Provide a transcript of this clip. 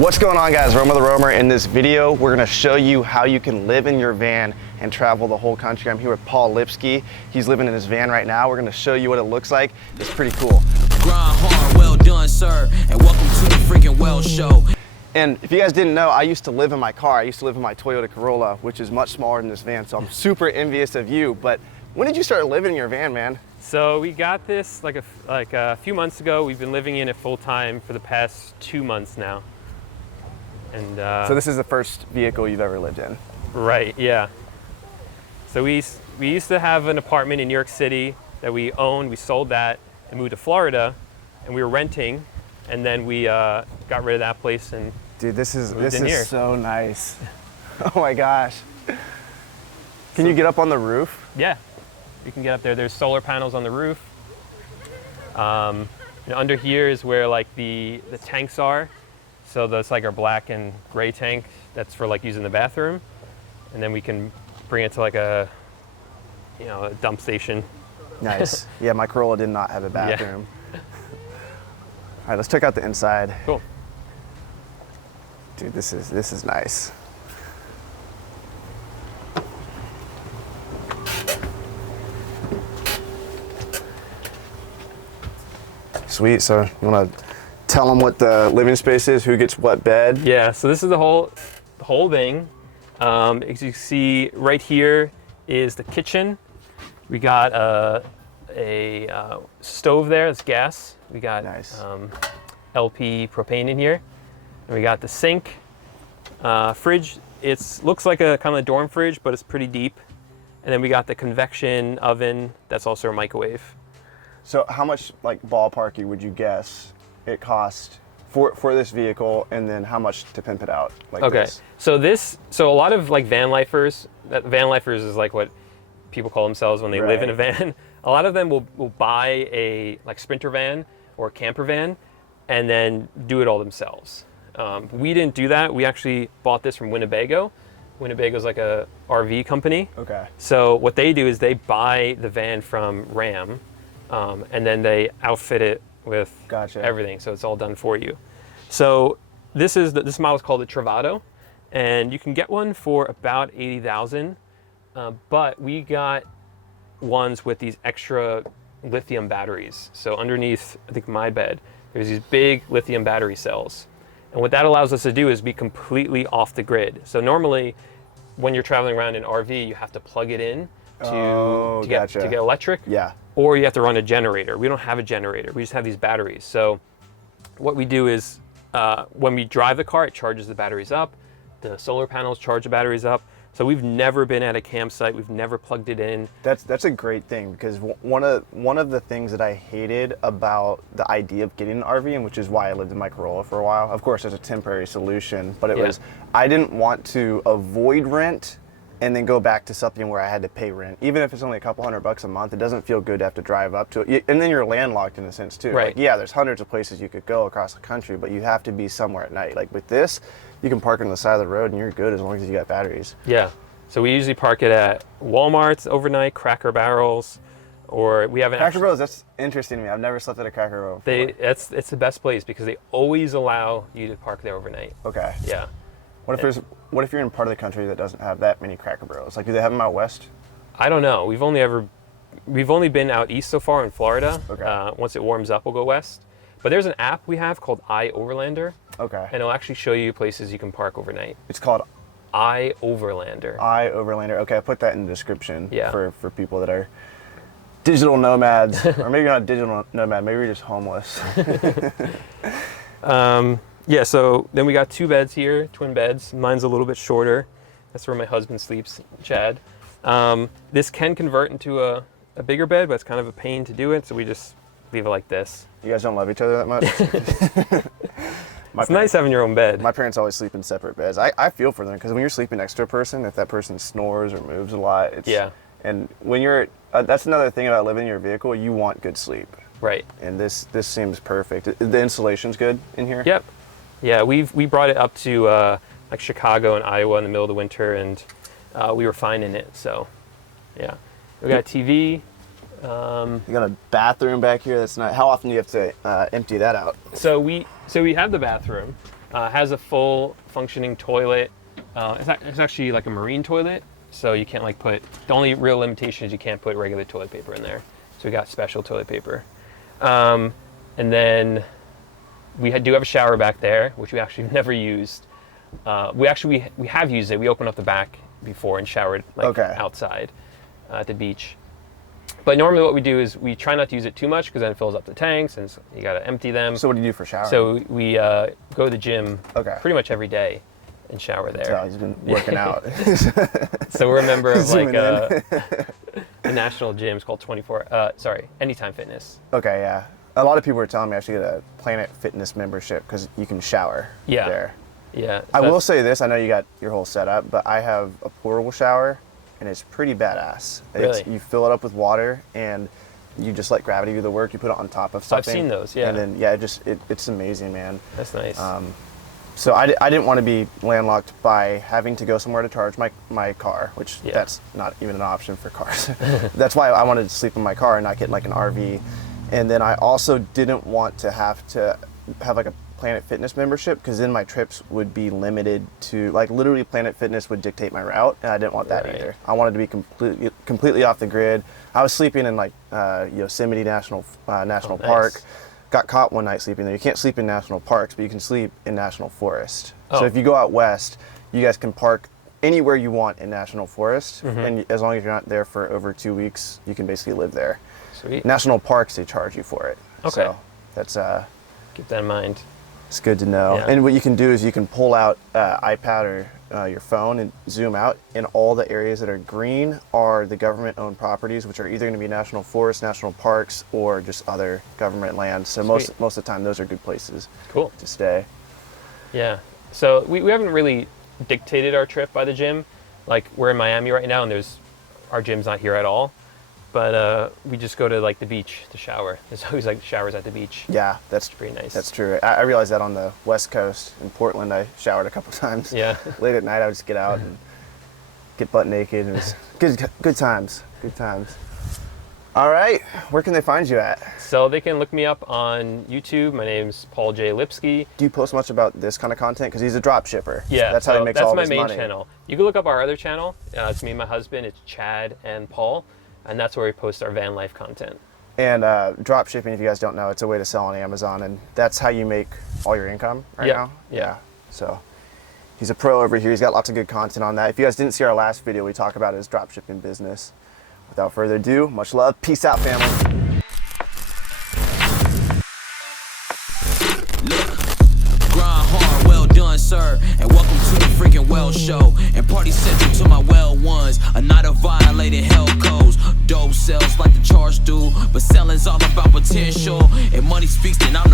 What's going on, guys? Roma the Roamer. In this video, we're gonna show you how you can live in your van and travel the whole country. I'm here with Paul Lipsky. He's living in his van right now. We're gonna show you what it looks like. It's pretty cool. Grind hard, well done, sir, and welcome to the freaking Well Show. And if you guys didn't know, I used to live in my car. I used to live in my Toyota Corolla, which is much smaller than this van, so I'm super envious of you. But when did you start living in your van, man? So we got this like a few months ago. We've been living in it full time for the past 2 months now. And so this is the first vehicle you've ever lived in? Right, yeah. So we used to have an apartment in New York City that we owned. We sold that and moved to Florida, and we were renting, and then we got rid of that place and dude, this is here. So nice. Oh my gosh. Can you get up on the roof? Yeah, you can get up there. There's solar panels on the roof. Under here is where like the tanks are. So that's like our black and gray tank. That's for like using the bathroom, and then we can bring it to like a dump station. Nice. Yeah, my Corolla did not have a bathroom. Yeah. All right, let's check out the inside. Cool. Dude, this is nice. Sweet. So you want to tell them what the living space is? Who gets what bed? Yeah. So this is the whole thing. As you see right here is the kitchen. We got a stove there. It's gas. We got nice. LP propane in here, and we got the sink, fridge. It looks like a kind of a dorm fridge, but it's pretty deep. And then we got the convection oven. That's also a microwave. So how much, like, ballparky would you guess it cost for this vehicle, and then how much to pimp it out like this? So a lot of like van lifers is like what people call themselves when they live in a van. A lot of them will buy a like Sprinter van or a camper van and then do it all themselves. We didn't do that. We actually bought this from Winnebago. Winnebago's like a RV company. Okay. So what they do is they buy the van from Ram, and then they outfit it with everything. So it's all done for you. So this model is called the Travado, and you can get one for about $80,000. But we got ones with these extra lithium batteries. So underneath, I think, my bed, there's these big lithium battery cells. And what that allows us to do is be completely off the grid. So normally, when you're traveling around in RV, you have to plug it in to get electric. Yeah. Or you have to run a generator. We don't have a generator. We just have these batteries. So what we do is when we drive the car, it charges the batteries up. The solar panels charge the batteries up. So we've never been at a campsite. We've never plugged it in. That's a great thing, because one of the things that I hated about the idea of getting an RV, and which is why I lived in my Corolla for a while, of course, as a temporary solution, but it was, I didn't want to avoid rent and then go back to something where I had to pay rent. Even if it's only a couple $100 a month, it doesn't feel good to have to drive up to it. And then you're landlocked in a sense too. Right. Like, yeah, there's hundreds of places you could go across the country, but you have to be somewhere at night. Like with this, you can park on the side of the road and you're good as long as you got batteries. Yeah. So we usually park it at Walmart's overnight, Cracker Barrels, or we have an Cracker Barrels. That's interesting to me. I've never slept at a Cracker Barrel before. It's the best place because they always allow you to park there overnight. Okay. Yeah. What if you're in part of the country that doesn't have that many Cracker Barrels? Like, do they have them out west? I don't know. We've only been out east so far in Florida. Okay. Once it warms up, we'll go west. But there's an app we have called iOverlander. Okay. And it'll actually show you places you can park overnight. It's called iOverlander. iOverlander. Okay, I put that in the description for people that are digital nomads. Or maybe you're not a digital nomad, maybe you're just homeless. Yeah, so then we got 2 beds here, twin beds. Mine's a little bit shorter. That's where my husband sleeps, Chad. This can convert into a bigger bed, but it's kind of a pain to do it, so we just leave it like this. You guys don't love each other that much? It's nice having your own bed. My parents always sleep in separate beds. I feel for them, because when you're sleeping next to a person, if that person snores or moves a lot, it's... And when you're... that's another thing about living in your vehicle, you want good sleep. Right. And this seems perfect. The insulation's good in here? Yep. Yeah, we brought it up to like Chicago and Iowa in the middle of the winter, and we were fine in it. So, yeah, we got a TV. You got a bathroom back here. That's not. How often do you have to empty that out? So we have the bathroom, Has a full functioning toilet. It's actually like a marine toilet, so you can't like put, the only real limitation is you can't put regular toilet paper in there. So we got special toilet paper. And then we do have a shower back there, which we actually never used. We have used it. We opened up the back before and showered outside at the beach. But normally what we do is we try not to use it too much because then it fills up the tanks and you got to empty them. So what do you do for showering? So we go to the gym pretty much every day and shower there. So he's been working out. So we're a member of like the national gym. It's called Anytime Fitness. Okay, yeah. A lot of people were telling me I should get a Planet Fitness membership because you can shower there. Yeah. So I will say this, I know you got your whole setup, but I have a portable shower and it's pretty badass. Really? You fill it up with water and you just let gravity do the work. You put it on top of something. I've seen those, yeah. And then, it's amazing, man. That's nice. So I didn't want to be landlocked by having to go somewhere to charge my car, which that's not even an option for cars. That's why I wanted to sleep in my car and not get like an RV. And then I also didn't want to have like a Planet Fitness membership because then my trips would be limited to like literally Planet Fitness would dictate my route and I didn't want that either. I wanted to be completely off the grid. I was sleeping in like Yosemite National Park. Got caught one night sleeping there. You can't sleep in national parks, but you can sleep in national forest. So if you go out west, you guys can park anywhere you want in national forest, and as long as you're not there for over 2 weeks, you can basically live there. Sweet. National parks, they charge you for it. Okay. So that's keep that in mind. It's good to know. Yeah. And what you can do is you can pull out iPad or your phone and zoom out, and all the areas that are green are the government-owned properties, which are either going to be national forests, national parks, or just other government lands. So most of the time, those are good places to stay. Yeah. So we haven't really dictated our trip by the gym. Like we're in Miami right now, and our gym's not here at all. But we just go to like the beach to shower. There's always like showers at the beach. Yeah, that's pretty nice. That's true. I realized that on the West Coast in Portland, I showered a couple times. Yeah. Late at night, I would just get out and get butt naked. And it was good times. Good times. All right, where can they find you at? So they can look me up on YouTube. My name's Paul J. Lipsky. Do you post much about this kind of content? Because he's a drop shipper. Yeah, that's how he makes all his money. That's my main channel. You can look up our other channel. It's me and my husband. It's Chad and Paul. And that's where we post our van life content. And drop shipping, if you guys don't know, it's a way to sell on Amazon, and that's how you make all your income now? Yeah. So he's a pro over here. He's got lots of good content on that. If you guys didn't see our last video, we talk about his drop shipping business. Without further ado, much love. Peace out, family. Sir, and welcome to the freaking well show. And party central to my well ones. A night of violated hell codes. Dope sells like the charge do, but selling's all about potential. And money speaks, then I'm